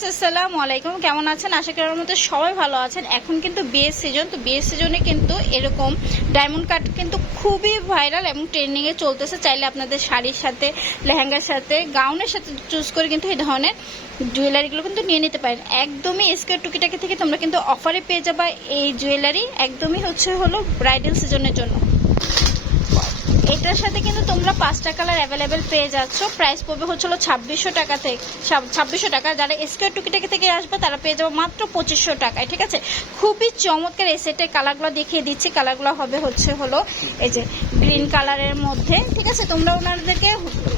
Viewers আসসালামু আলাইকুম কেমন আছেন? আশা করার মতো সবাই ভালো আছেন। এখন কিন্তু বিয়ের সিজন তো বিয়ের সিজনে কিন্তু এরকম ডায়মন্ড কাট কিন্তু খুবই ভাইরাল এবং ট্রেন্ডিং এ চলতেছে। চাইলে আপনাদের শাড়ির সাথে, লেহেঙ্গার সাথে গাউনের সাথে চুজ করে কিন্তু এই ধরনের জুয়েলারিগুলো কিন্তু নিয়ে নিতে পারেন। একদমই এসকে টুকিটাকি থেকে তোমরা কিন্তু অফারে পেয়ে যাবা এই জুয়েলারি একদমই হচ্ছে হলো ব্রাইডাল সিজনের জন্য। এটার সাথে কিন্তু তোমরা পাঁচটা কালার অ্যাভেলেবেল পেয়ে যাচ্ছ। প্রাইস পড়বে হচ্ছিল ছাব্বিশশো টাকা থেকে ছাব্বিশশো টাকা। যারা স্কোয়ার টুকিটাকি থেকে আসবে তারা পেয়ে যাবে মাত্র পঁচিশশো টাকায় ঠিক আছে? খুবই চমৎকার এই সেটের কালারগুলো দেখিয়ে দিচ্ছি। কালারগুলো হবে হচ্ছে হলো এই যে গ্রিন কালারের মধ্যে ঠিক আছে? তোমরা ওনাদেরকে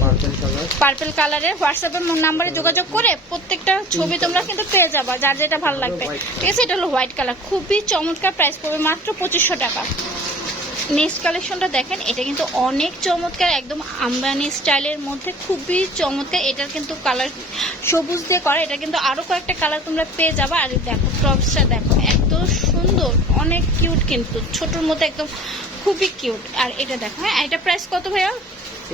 পার্পেল কালার পার্পল কালারের হোয়াটসঅ্যাপের নাম্বারে যোগাযোগ করে প্রত্যেকটা ছবি তোমরা কিন্তু পেয়ে যাবা যার যেটা ভালো লাগবে। ঠিক আছে? এটা হলো হোয়াইট কালার খুবই চমৎকার প্রাইস পড়বে মাত্র পঁচিশশো টাকা। নেক্সট কালেকশনটা দেখেন, এটা কিন্তু অনেক চমৎকার, একদম আম্বানি স্টাইলের মধ্যে খুবই চমৎকার। এটার কিন্তু কালার সবুজ দিয়ে করা, এটা কিন্তু আরও কয়েকটা কালার তোমরা পেয়ে যাবে। আর দেখো টপসটা দেখো, এত সুন্দর, অনেক কিউট কিন্তু, ছোটোর মধ্যে একদম খুবই কিউট আর এটা দেখো হ্যাঁ এটা প্রাইস কত ভাইয়া?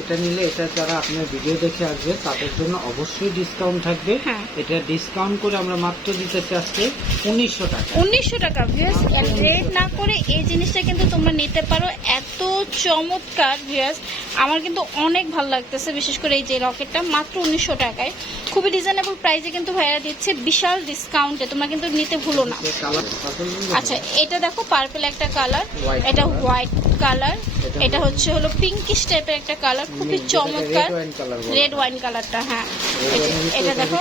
এটা নিলে এটা যারা আপনার ভিডিও দেখে আসবে তাদের জন্য অবশ্যই ডিসকাউন্ট থাকবে। হ্যাঁ। এটা ডিসকাউন্ট করে আমরা মাত্র দিতে চাচ্ছি উনিশশো টাকা। উনিশশো টাকা ভিউয়ার্স রেট না করে এই জিনিসটা কিন্তু তোমরা নিতে পারো। এত চমৎকার ভিউয়ার্স আমার কিন্তু অনেক ভালো লাগতেছে বিশেষ করে এই যে রকেটটা মাত্র উনিশশো টাকায়। খুবই রিজনেবল প্রাইসে কিন্তু ভাইয়া দিচ্ছে বিশাল ডিসকাউন্টে তোমরা কিন্তু নিতে ভুলো না। আচ্ছা এটা দেখো পার্পল একটা কালার এটা হোয়াইট কালার। এটা হচ্ছে হলো পিঙ্কিশ টাইপের একটা কালার খুবই চমৎকার। রেড ওয়াইন কালারটা হ্যাঁ। এটা দেখো।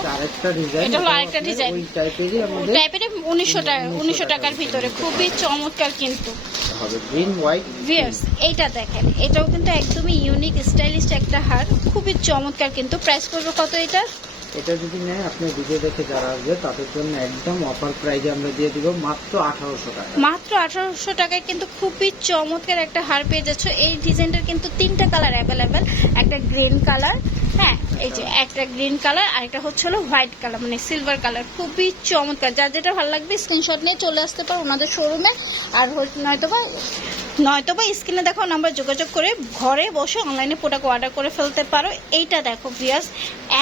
এটা হলো আরেকটা আমাদের টাইপের উনিশশো টাকা উনিশশো টাকার ভিতরে। খুবই চমৎকার কিন্তু। এইটা দেখেন। এটাও কিন্তু একদমই ইউনিক স্টাইলিশ একটা হার। খুবই চমৎকার কিন্তু। প্রাইস করবে কত এটা এটা যদি নেয় আপনি ভিডিও দেখে যারা আসবে, তাদের জন্য একদম অফার প্রাইজে আমরা দিয়ে দিব মাত্র আঠারোশো টাকা। মাত্র আঠারোশো টাকায় কিন্তু খুবই চমৎকার একটা হার পেয়ে যাচ্ছ। এই ডিজাইনটার কিন্তু তিনটা কালার অ্যাভেলেবেল একটা গ্রিন কালার হ্যাঁ এই যে একটা গ্রিন কালার আর একটা হচ্ছে হলো হোয়াইট কালার মানে সিলভার কালার খুবই চমৎকার। যার যেটা ভালো লাগবে স্ক্রিনশট নিয়ে চলে আসতে পারো ওনাদের শোরুমে আর হচ্ছে- নয়তোবা নয়তোবা স্ক্রিনে দেখো নাম্বার যোগাযোগ করে ঘরে বসে অনলাইনে প্রোডাক্ট অর্ডার করে ফেলতে পারো। এইটা দেখো ভিয়াস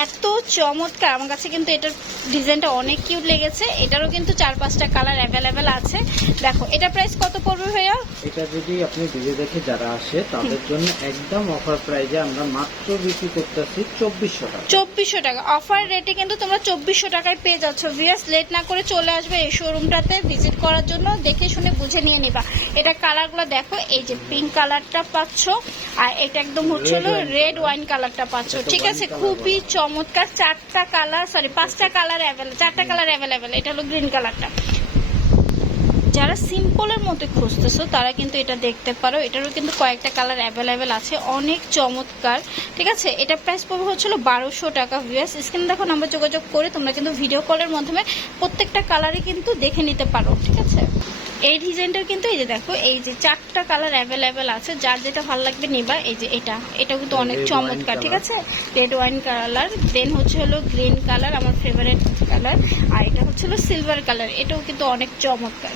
এত চমৎকার। আমার কাছে কিন্তু এটার ডিজাইনটা অনেক কিউট লেগেছে। এটারও কিন্তু চার পাঁচটা কালার অ্যাভেলেবেল আছে। দেখো এটা প্রাইস কত পড়বে ভাইয়া? এটা যদি আপনি ভিডিও দেখে যারা আসে তাদের জন্য একদম অফার প্রাইজে আমরা মাত্র বিক্রি করতেছি চব্বিশশো টাকা। চব্বিশশো টাকা। অফার রেটে কিন্তু তোমরা চব্বিশশো টাকায় পেয়ে যাচ্ছ। ভিয়াস লেট না করে চলে আসবে এই শোরুমটাতে ভিজিট করার জন্য দেখে শুনে বুঝে নিয়ে নিবা। এটা কালারগুলো দেখো এই যে পিঙ্ক কালারটা পাচ্ছ আর এটা একদম হচ্ছে রেড ওয়াইন কালারটা পাচ্ছ। ঠিক আছে খুবই চমৎকার চারটা কালার সরি পাঁচটা কালার অ্যাভেলেবল চারটা কালার অ্যাভেলেবেল এটা হলো গ্রিন কালারটা যারা সিম্পলের মধ্যে খুঁজতেছো তারা কিন্তু এটা দেখতে পারো। এটারও কিন্তু কয়েকটা কালার অ্যাভেলেবেল আছে অনেক চমৎকার। ঠিক আছে এটা প্রাইস পড়বে হচ্ছিল বারোশো টাকা ভিউয়ার্স স্ক্রিনে দেখো নাম্বার যোগাযোগ করে তোমরা কিন্তু ভিডিও কলের মাধ্যমে প্রত্যেকটা কালারই কিন্তু দেখে নিতে পারো। ঠিক আছে? এই ডিজাইনটা কিন্তু এই যে দেখো এই যে চারটা কালার অ্যাভেলেবেল আছে যার যেটা ভালো লাগবে নিবা। এই যে এটা এটা কিন্তু অনেক চমৎকার ঠিক আছে? রেড ওয়াইন কালার দেন হচ্ছে হলো গ্রিন কালার আমার ফেভারিট কালার আর এটা হচ্ছে হলো সিলভার কালার এটাও কিন্তু অনেক চমৎকার।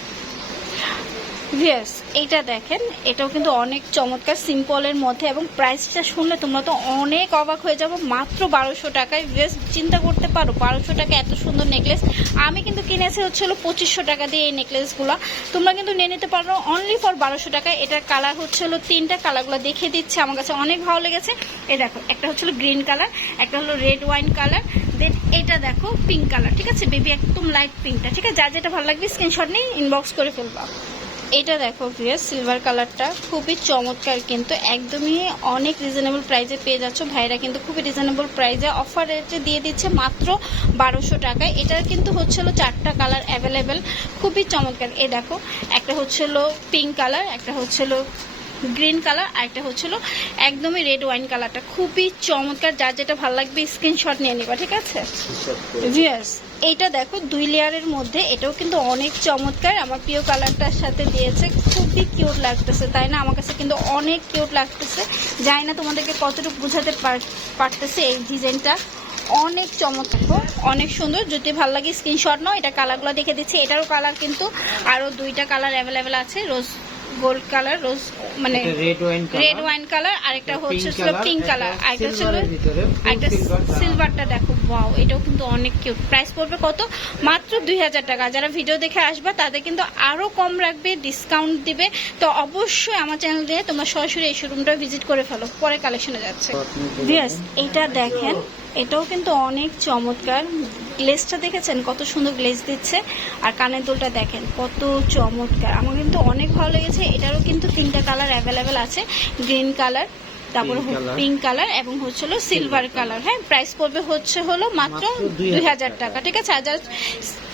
ভিয়ার্স এইটা দেখেন, এটাও কিন্তু অনেক চমৎকার সিম্পলের মধ্যে এবং প্রাইসটা শুনলে তোমরা তো অনেক অবাক হয়ে যাব, মাত্র বারোশো টাকায় ভিয়ার্স চিন্তা করতে পারো, বারোশো টাকা এত সুন্দর নেকলেস আমি কিন্তু কিনেছি হচ্ছে হলো পঁচিশশো টাকা দিয়ে এই নেকলেসগুলো তোমরা কিন্তু নিয়ে নিতে পারো অনলি ফর বারোশো টাকা এটার কালার হচ্ছে হলো তিনটা কালারগুলো দেখিয়ে দিচ্ছে, আমার কাছে অনেক ভালো লেগেছে। এই দেখো, একটা হচ্ছে হলো গ্রিন কালার একটা হলো রেড ওয়াইন কালার দেন এটা দেখো পিঙ্ক কালার ঠিক আছে? বেবি একদম লাইট পিঙ্কটা ঠিক আছে? যার যেটা ভালো লাগবে স্ক্রিনশট নিয়ে ইনবক্স করে ফেলবা। এটা দেখো ভিয়ার সিলভার কালারটা খুবই চমৎকার কিন্তু, একদমই অনেক রিজনেবল প্রাইসে পেয়ে যাচ্ছ। ভাইরা কিন্তু খুবই রিজনেবল প্রাইসে অফার রেটে দিয়ে দিচ্ছে মাত্র বারোশো টাকায়। এটার কিন্তু হচ্ছিল চারটা কালার অ্যাভেলেবেল খুবই চমৎকার। এ দেখো, একটা হচ্ছিল পিঙ্ক কালার একটা হচ্ছিল গ্রিন কালার আর একটা হচ্ছিল একদমই রেড ওয়াইন কালারটা খুবই চমৎকার যার যেটা ভালো লাগবে স্ক্রিনশট নিয়ে নিবা ঠিক আছে? ভিয়ার্স এইটা দেখো দুই লেয়ারের মধ্যে এটাও কিন্তু অনেক চমৎকার আমার প্রিয় কালারটার সাথে দিয়েছে খুবই কিউট লাগতেছে তাই না? আমার কাছে কিন্তু অনেক কিউট লাগতেছে জানি না তোমাদেরকে কতটুকু বোঝাতে পার- পারতেছে এই ডিজাইনটা অনেক চমৎকার অনেক সুন্দর যদি ভালো লাগে স্ক্রিনশট নাও এটা কালারগুলো দেখে দিচ্ছি এটারও কালার কিন্তু আরও দুইটা কালার অ্যাভেলেবেল আছে রোজ গোল্ড কালার রোজ মানে red wine red wine colour আরেকটা হচ্ছে ছিল পিঙ্ক কালার আরেকটা ছিল একটা সিলভারটা দেখো ওয়াও এটাও কিন্তু অনেক কিউট প্রাইস পড়বে কত? মাত্র দুই হাজার টাকা। যারা ভিডিও দেখে আসবে তাদের কিন্তু আরও কম রাখবে ডিসকাউন্ট দিবে। তো অবশ্যই আমার চ্যানেল দিয়ে তোমরা সরাসরি এই শোরুমটা ভিজিট করে ফেলো। পরে কালেকশনে যাচ্ছে। এটা দেখেন। এটাও কিন্তু অনেক চমৎকার। গ্লেজটা দেখেছেন? কত সুন্দর গ্লেজ দিচ্ছে। আর কানের দুলটা দেখেন কত চমৎকার। আমার কিন্তু অনেক ভালো লেগেছে। এটারও কিন্তু তিনটা কালার অ্যাভেলেবেল আছে। গ্রিন কালার তারপরে পিঙ্ক কালার এবং হচ্ছে হলো সিলভার কালার হ্যাঁ প্রাইস পড়বে হচ্ছে হলো মাত্র দুই হাজার টাকা। ঠিক আছে? আর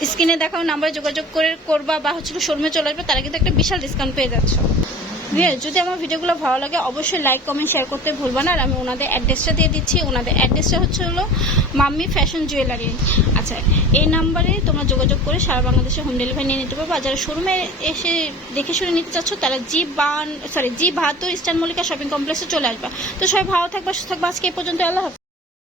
স্ক্রিনে দেখাও নাম্বারে যোগাযোগ করে করবা বা হচ্ছে শোরুমে চলে আসবে তারা কিন্তু একটা বিশাল ডিসকাউন্ট পেয়ে যাচ্ছে। ভিউয়ার, যদি আমার ভিডিওগুলো ভালো লাগে অবশ্যই লাইক কমেন্ট শেয়ার করতে ভুলবা না। আর আমি ওনাদের অ্যাড্রেসটা দিয়ে দিচ্ছি। ওনাদের অ্যাড্রেসটা হচ্ছে হলো মাম্মি ফ্যাশন জুয়েলারি আচ্ছা এই নাম্বারে তোমরা যোগাযোগ করে সারা বাংলাদেশে হোম ডেলিভারি নিয়ে নিতে পারবে। আর যারা শোরুমে এসে দেখে শুনে নিতে চাচ্ছ তারা জি বান সরি জি বাহাত্তর ইস্টার্ন মল্লিকা শপিং কমপ্লেক্সে চলে আসবা। তো সবাই ভালো থাকবা সুস্থ থাকবা। আজকে এই পর্যন্ত আল্লাহ।